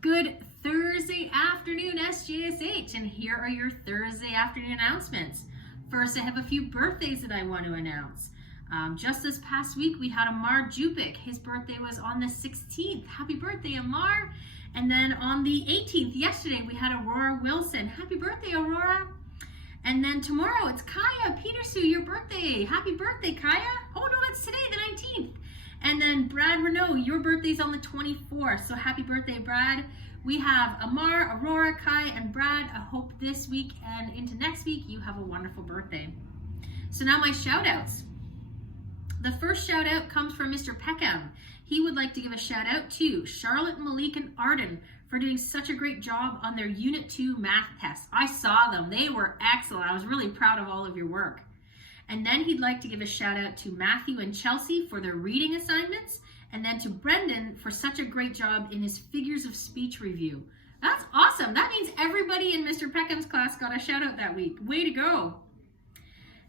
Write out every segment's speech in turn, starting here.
Good Thursday afternoon, SJSH, and here are your Thursday afternoon announcements. First, I have a few birthdays that I want to announce. Just this past week, we had Amar Jupik. His birthday was on the 16th. Happy birthday, Amar. And then on the 18th, yesterday, we had Aurora Wilson. Happy birthday, Aurora. And then tomorrow, it's Kaya Petersu, your birthday. Happy birthday, Kaya. Oh, no, it's today, the 19th. And then Brad Renault, your birthday's on the 24th. So happy birthday, Brad. We have Amar, Aurora, Kai, and Brad. I hope this week and into next week, you have a wonderful birthday. So now my shout outs. The first shout out comes from Mr. Peckham. He would like to give a shout out to Charlotte, Malik, and Arden for doing such a great job on their Unit 2 math test. I saw them. They were excellent. I was really proud of all of your work. And then he'd like to give a shout out to Matthew and Chelsea for their reading assignments, and then to Brendan for such a great job in his figures of speech review. That's awesome. That means everybody in Mr. Peckham's class got a shout out that week. Way to go.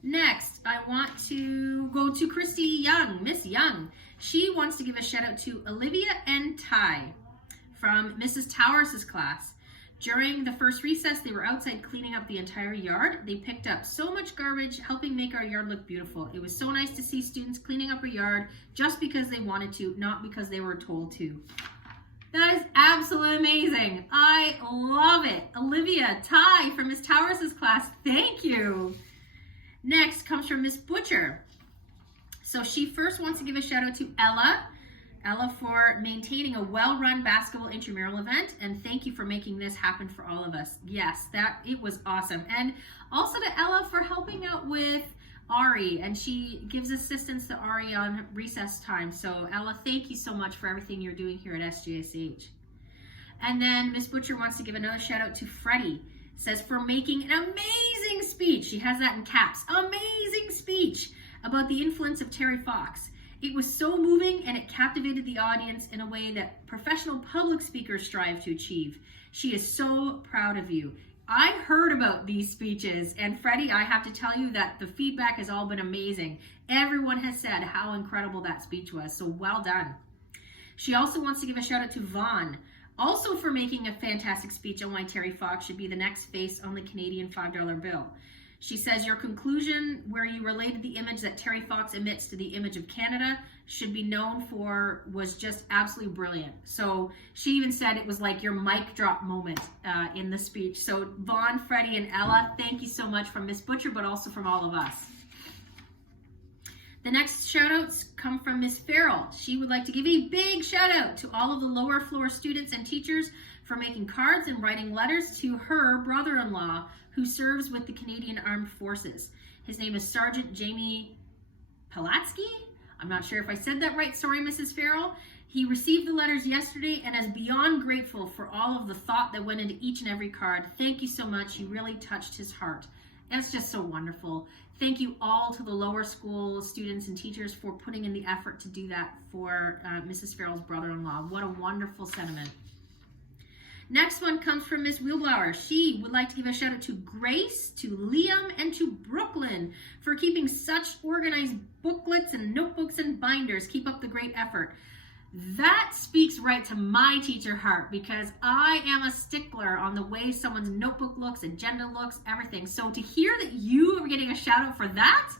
Next, I want to go to Christy Young, Miss Young. She wants to give a shout out to Olivia and Ty from Mrs. Towers' class. During the first recess, they were outside cleaning up the entire yard. They picked up so much garbage, helping make our yard look beautiful. It was so nice to see students cleaning up a yard just because they wanted to, not because they were told to. That is absolutely amazing. I love it. Olivia, Ty from Miss Towers' class, thank you. Next comes from Miss Butcher. So she first wants to give a shout out to Ella for maintaining a well-run basketball intramural event, and thank you for making this happen for all of us. Yes, it was awesome. And also to Ella for helping out with Ari, and she gives assistance to Ari on recess time. So Ella, thank you so much for everything you're doing here at SJSH. And then Miss Butcher wants to give another shout out to Freddie. Says for making an amazing speech. She has that in caps. Amazing speech about the influence of Terry Fox. It was so moving and it captivated the audience in a way that professional public speakers strive to achieve. She is so proud of you. I heard about these speeches, and Freddie, I have to tell you that the feedback has all been amazing. Everyone has said how incredible that speech was, so well done. She also wants to give a shout out to Vaughn, also for making a fantastic speech on why Terry Fox should be the next face on the Canadian $5 bill. She says your conclusion where you related the image that Terry Fox emits to the image of Canada should be known for was just absolutely brilliant. So she even said it was like your mic drop moment in the speech. So Vaughn, Freddie, and Ella, thank you so much from Miss Butcher, but also from all of us. The next shout outs come from Miss Farrell. She would like to give a big shout out to all of the lower floor students and teachers for making cards and writing letters to her brother-in-law who serves with the Canadian Armed Forces. His name is Sergeant Jamie Palatsky. I'm not sure if I said that right. Sorry, Mrs. Farrell. He received the letters yesterday and is beyond grateful for all of the thought that went into each and every card. Thank you so much. You really touched his heart. That's just so wonderful. Thank you all to the lower school students and teachers for putting in the effort to do that for Mrs. Farrell's brother-in-law. What a wonderful sentiment. Next one comes from Miss Wheelblower. She would like to give a shout out to Grace, to Liam, and to Brooklyn for keeping such organized booklets and notebooks and binders. Keep up the great effort. That speaks right to my teacher heart because I am a stickler on the way someone's notebook looks, agenda looks, everything. So to hear that you are getting a shout out for that,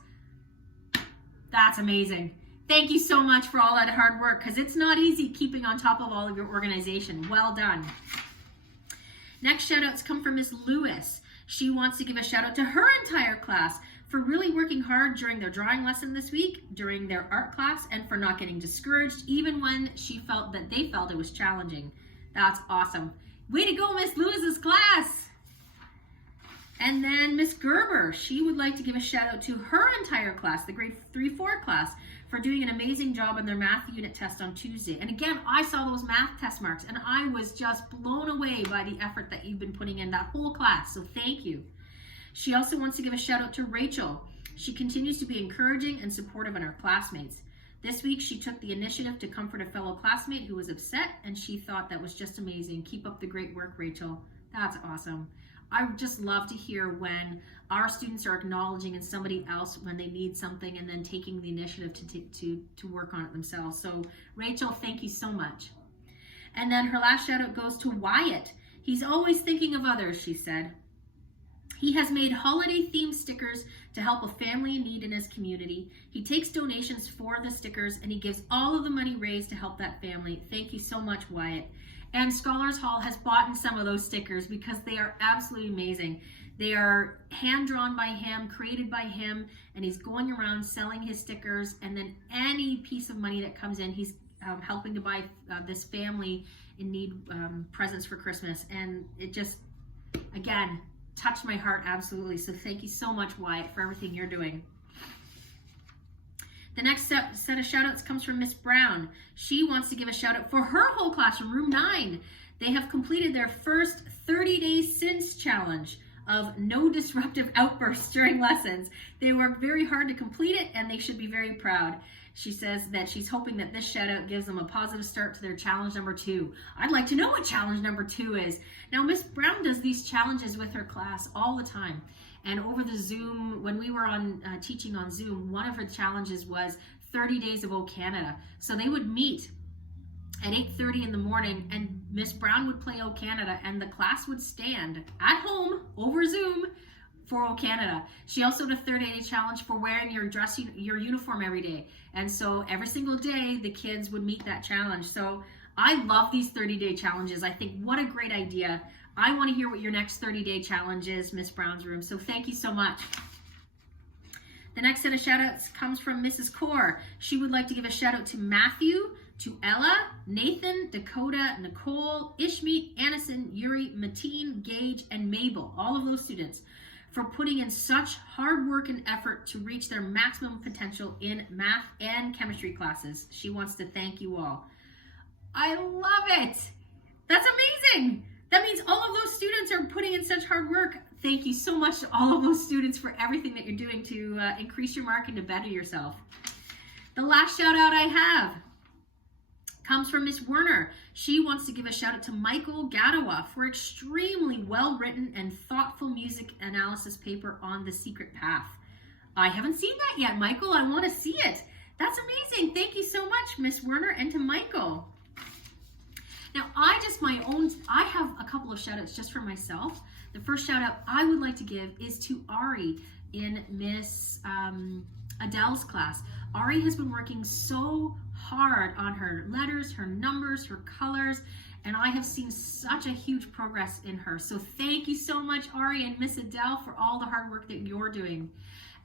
that's amazing. Thank you so much for all that hard work because it's not easy keeping on top of all of your organization. Well done. Next shout outs come from Miss Lewis. She wants to give a shout out to her entire class for really working hard during their drawing lesson this week, during their art class, and for not getting discouraged even when they felt it was challenging. That's awesome. Way to go, Miss Lewis's class. And then Miss Gerber, she would like to give a shout out to her entire class, the grade 3-4 class, for doing an amazing job on their math unit test on Tuesday. And again, I saw those math test marks and I was just blown away by the effort that you've been putting in, that whole class, so thank you. She also wants to give a shout out to Rachel. She continues to be encouraging and supportive in her classmates. This week, she took the initiative to comfort a fellow classmate who was upset, and she thought that was just amazing. Keep up the great work, Rachel. That's awesome. I just love to hear when our students are acknowledging in somebody else when they need something and then taking the initiative to work on it themselves. So Rachel, thank you so much. And then her last shout out goes to Wyatt. He's always thinking of others, she said. He has made holiday-themed stickers to help a family in need in his community. He takes donations for the stickers, and he gives all of the money raised to help that family. Thank you so much, Wyatt. And Scholars Hall has bought in some of those stickers because they are absolutely amazing. They are hand-drawn by him, created by him, and he's going around selling his stickers, and then any piece of money that comes in, he's helping to buy this family in need presents for Christmas. And it just, again, touched my heart absolutely. So thank you so much, Wyatt, for everything you're doing. The next set of shout outs comes from Miss Brown. She wants to give a shout out for her whole classroom, room 9. They have completed their first 30-day SINS challenge of no disruptive outbursts during lessons. They worked very hard to complete it, and they should be very proud. She says that she's hoping that this shout out gives them a positive start to their challenge number 2. I'd like to know what challenge number 2 is. Now, Miss Brown does these challenges with her class all the time. And over the Zoom, when we were on teaching on Zoom, one of her challenges was 30 days of O Canada. So they would meet at 8:30 in the morning, and Miss Brown would play O Canada, and the class would stand at home over Zoom for O Canada. She also did a 30-day challenge for wearing your uniform every day. And so every single day, the kids would meet that challenge. So I love these 30-day challenges. I think what a great idea. I want to hear what your next 30-day challenge is, Miss Brown's room. So thank you so much. The next set of shout outs comes from Mrs. Core. She would like to give a shout out to Matthew, to Ella, Nathan, Dakota, Nicole, Ishmeet, Anison, Yuri, Mateen, Gage, and Mabel, all of those students, for putting in such hard work and effort to reach their maximum potential in math and chemistry classes. She wants to thank you all. I love it. That's amazing. That means all of those students are putting in such hard work. Thank you so much to all of those students for everything that you're doing to increase your mark and to better yourself. The last shout out I have comes from Miss Werner. She wants to give a shout out to Michael Gadawa for extremely well-written and thoughtful music analysis paper on The Secret Path. I haven't seen that yet, Michael. I want to see it. That's amazing. Thank you so much, Miss Werner, and to Michael. Now, I have a couple of shout outs just for myself. The first shout out I would like to give is to Ari in Miss Adele's class. Ari has been working so hard on her letters, her numbers, her colors, and I have seen such a huge progress in her. So thank you so much, Ari and Miss Adele, for all the hard work that you're doing.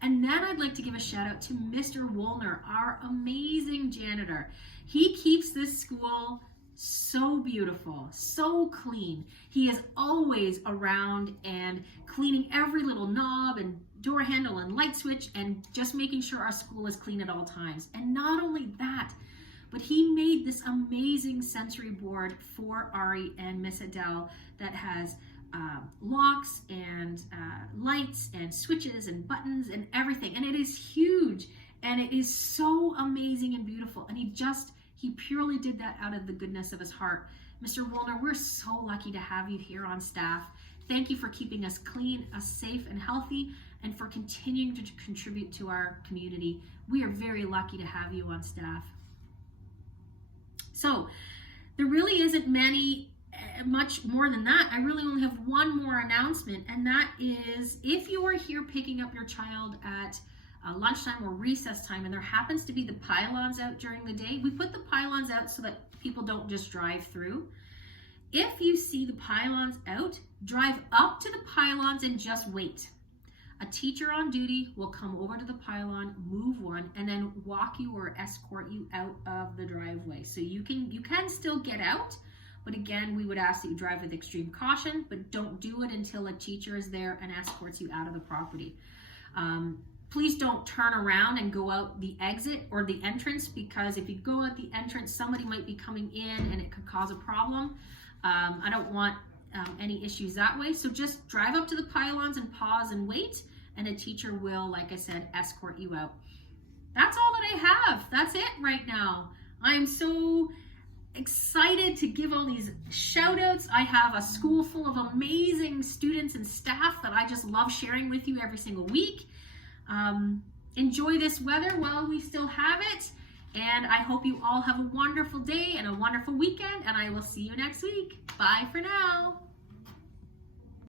And then I'd like to give a shout out to Mr. Woolner, our amazing janitor. He keeps this school so beautiful, so clean. He is always around and cleaning every little knob and door handle and light switch and just making sure our school is clean at all times. And not only that, but he made this amazing sensory board for Ari and Miss Adele that has locks and lights and switches and buttons and everything. And it is huge and it is so amazing and beautiful. And he purely did that out of the goodness of his heart. Mr. Woolner, we're so lucky to have you here on staff. Thank you for keeping us clean, us safe and healthy, and for continuing to contribute to our community. We are very lucky to have you on staff. So there really isn't much more than that. I really only have one more announcement, and that is if you are here picking up your child at lunchtime or recess time and there happens to be the pylons out during the day, we put the pylons out so that people don't just drive through. If you see the pylons out, drive up to the pylons and just wait. A teacher on duty will come over to the pylon, move one, and then walk you or escort you out of the driveway. So you can still get out, but again, we would ask that you drive with extreme caution, but don't do it until a teacher is there and escorts you out of the property. Please don't turn around and go out the exit or the entrance, because if you go out the entrance, somebody might be coming in and it could cause a problem. I don't want any issues that way. So just drive up to the pylons and pause and wait, and a teacher will, like I said, escort you out. That's all that I have. That's it right now. I'm so excited to give all these shout outs. I have a school full of amazing students and staff that I just love sharing with you every single week. Enjoy this weather while we still have it, And I hope you all have a wonderful day and a wonderful weekend, and I will see you next week. Bye for now.